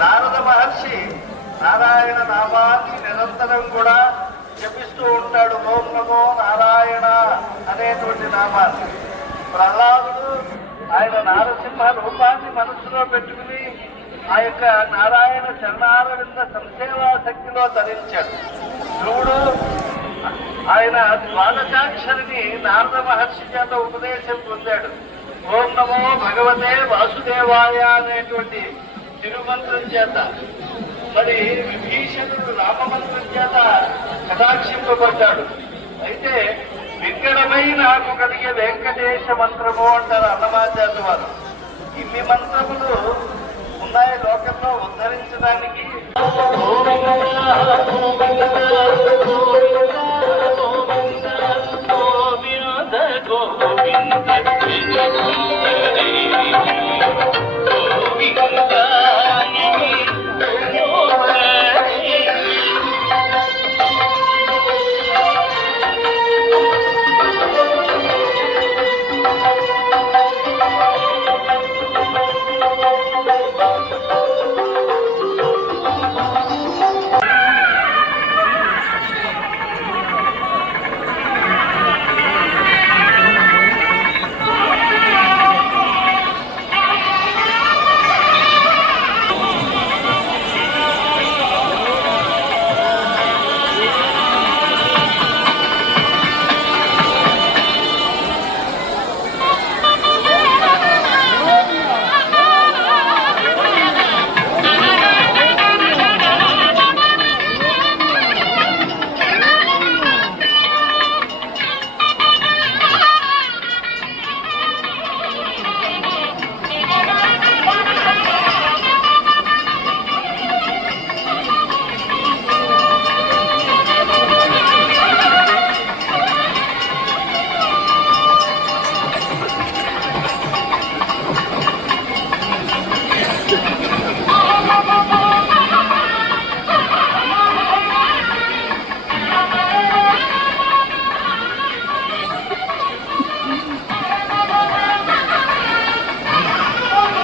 నారద మహర్షి నారాయణ నామాన్ని నిరంతరం కూడా జపిస్తూ ఉంటాడు. ఓం నమో నారాయణ అనేటువంటి నామాన్ని. ప్రహ్లాదుడు ఆయన నారసింహ రూపాన్ని మనస్సులో పెట్టుకుని ఆ యొక్క నారాయణ చరణారవింద సంసేవా శక్తిలో తరించాడు. ధ్రువుడు ఆయన ద్వాదశాక్షరిని నారద మహర్షి చేత ఉపదేశం పొందాడు. ఓం నమో భగవతే వాసుదేవాయ అనేటువంటి తిరుమంత్రం చేత. మరి విభీషణుడు రామమంత్రం చేత కటాక్షింపబడ్డాడు. అయితే విగ్గడమై నాకు కలిగే వెంకటేశ మంత్రము అంటారు అన్నమాచార్య వారు. ఇన్ని మంత్రములు ఉన్నాయి లోకంలో ఉద్ధరించడానికి.